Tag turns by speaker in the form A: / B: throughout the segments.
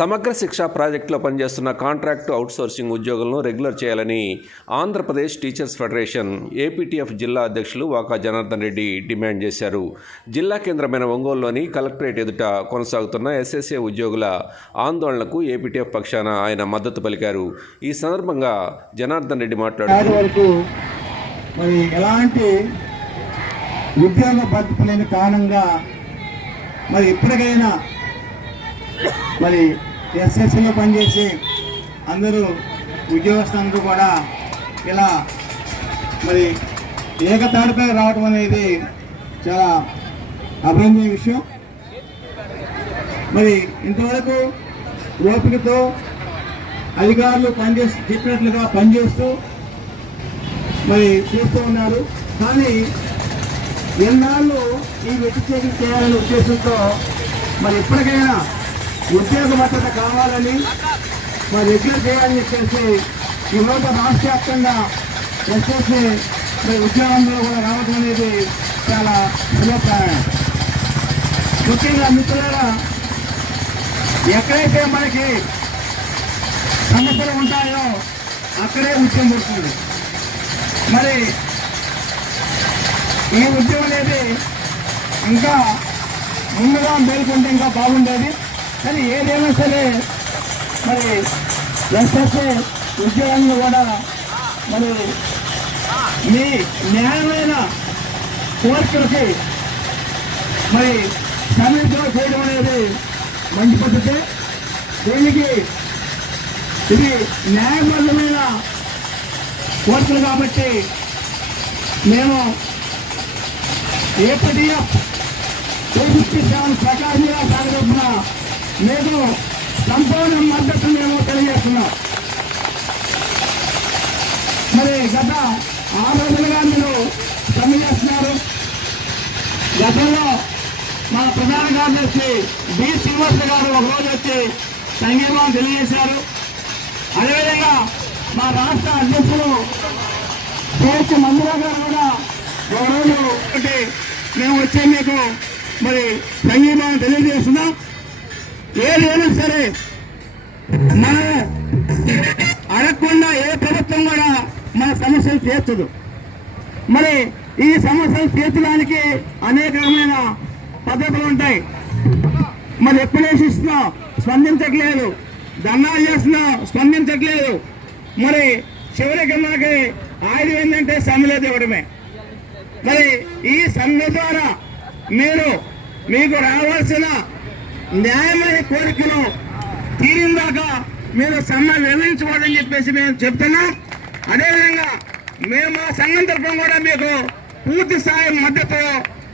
A: సమగ్ర శిక్ష ప్రాజెక్టులో పనిచేస్తున్న కాంట్రాక్టు అవుట్సోర్సింగ్ ఉద్యోగులను రెగ్యులర్ చేయాలని ఆంధ్రప్రదేశ్ టీచర్స్ ఫెడరేషన్ ఏపీటీఎఫ్ జిల్లా అధ్యక్షులు వాకా జనార్దన్ రెడ్డి డిమాండ్ చేశారు. జిల్లా కేంద్రమైన ఒంగోలులోని కలెక్టరేట్ ఎదుట కొనసాగుతున్న ఎస్ఎస్ఏ ఉద్యోగుల ఆందోళనకు ఏపీటీఎఫ్ పక్షాన ఆయన మద్దతు పలికారు. ఈ సందర్భంగా జనార్దన్ రెడ్డి
B: మాట్లాడారు. వరకు మరి ఎలాంటి ఉద్యోగ భద్రత లేని కారణంగా మరి ఇప్పటికైనా మరి ఎస్ఎస్సీలో పనిచేసి అందరూ ఉద్యోగస్తులందరూ కూడా ఇలా మరి ఏకతాటిపై రావటం అనేది చాలా అభివృద్ధి విషయం. మరి ఇంతవరకు ఓపికతో అధికారులు పనిచేస్తూ చెప్పినట్లుగా పనిచేస్తూ మరి చేస్తూ ఉన్నారు. కానీ ఎన్నాళ్ళు ఈ వెటిచేకి చేయాలనే ఉద్దేశంతో మరి ఎప్పటికైనా ఉద్యోగ భద్రత కావాలని మరి రెగ్యులర్ చేయాలని చెప్పేసి ఈరోజు రాష్ట్ర వ్యాప్తంగా ఎస్ఎస్సి మరి ఉద్యోగంలో కూడా రావడం అనేది చాలా శుభప్రాయం ముఖ్యంగా మిత్రులారా ఎక్కడైతే మనకి సమస్యలు ఉంటాయో అక్కడే ఉద్యమం పడుతుంది మరి ఈ ఉద్యమం అనేది ఇంకా ముందుగా మేల్కొంటే ఇంకా బాగుండేది. కానీ ఏదైనా సరే మరి ఎస్ఎస్ఏ ఉద్యోగంలో కూడా మరి మీ న్యాయమైన కోరికలకి మరి సమయంతో చేయడం అనేది మంచి పద్ధతి. దీనికి ఇది న్యాయబద్ధమైన కోర్టులు కాబట్టి మేము ఏపీఎఫ్ టూ ఫిఫ్టీ సెవెన్ ప్రకాశంగా సాగదొప్పున మీకు సంపూర్ణ మద్దతు మేము తెలియజేస్తున్నాం. మరి గత ఆరు రోజులుగా మీరు సమ్మె చేస్తున్నారు. గతంలో మా ప్రధాన కార్యదర్శి బి శ్రీనివాస గారు ఒక రోజు వచ్చి సంఘీభావం తెలియజేశారు. అదేవిధంగా మా రాష్ట్ర అధ్యక్షులు సిహెచ్ మందిరా గారు కూడా ఒకరోజు ఒకటి మేము వచ్చే మీకు మరి సంఘీభావం తెలియజేస్తున్నాం. ఏదైనా సరే మనం అడగకుండా ఏ ప్రభుత్వం కూడా మన సమస్యలు తీర్చదు. మరి ఈ సమస్యలు తీర్చడానికి అనేక రకమైన పద్ధతులు ఉంటాయి. మరి ఎప్పుడేసిస్తున్నాం స్పందించట్లేదు. ధర్నాలు చేస్తున్నాం స్పందించట్లేదు. మరి చివరికి మాకి ఆయుధం ఏంటంటే సమ్మెలేదు ఇవ్వడమే మరి ఈ సమ్మె ద్వారా మీరు మీకు రావాల్సిన న్యాయమైన కోరికలు తీరిందాక మీరు సమ్మె నిర్వహించకూడదని చెప్పేసి మేము చెప్తున్నాం. అదేవిధంగా మేము మా సంఘం తరఫున కూడా మీకు పూర్తి స్థాయి మద్దతు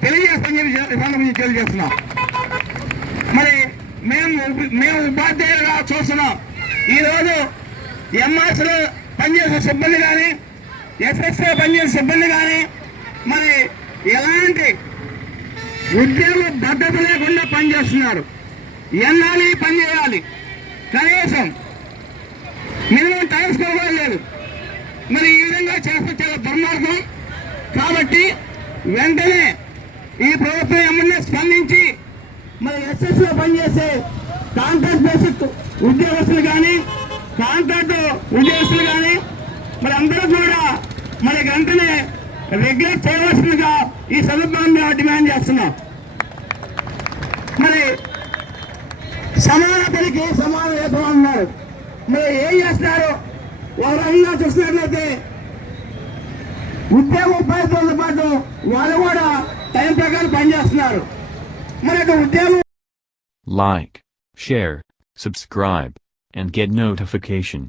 B: తెలియజేస్తామని చెప్పి తెలియజేస్తున్నాం. మరి మేము మేము ఉపాధ్యాయులుగా చూస్తున్నాం. ఈరోజు ఎంఆర్సీలో పనిచేసే సిబ్బంది కానీ ఎస్ఎస్ఏ పనిచేసే సిబ్బంది కానీ మరి ఎలాంటి ఉద్యోగ భద్రత లేకుండా పనిచేస్తున్నారు. ఎన్నాలి పని చేయాలి? కనీసం మినిమం టైమ్స్ కూడా లేదు. మరి ఈ విధంగా చేస్తే చాలా దుర్మార్గం. కాబట్టి వెంటనే ఈ ప్రభుత్వం ఏమన్నా స్పందించి మరి ఎస్ఎస్లో పనిచేసే కాంట్రాక్ట్ బేసిక్ ఉద్యోగస్తులు కానీ కాంట్రాక్ట్ ఉద్యోగస్తులు కానీ మరి అందరూ కూడా మరి వెంటనే రెగ్యులర్ చేయవలసిందిగా ఈ సందర్భంగా డిమాండ్ చేస్తున్నాం. మరి సమాన పనికి సమాన వేతనం అన్నారు మరి ఏం చేస్తున్నారు? ఒక రకంగా చూసినట్లయితే ఉద్యోగ ఉపాధితో పాటు వాళ్ళు కూడా టైం ప్రకారం పనిచేస్తున్నారు మరి ఉద్యోగం
C: like share subscribe and get notification.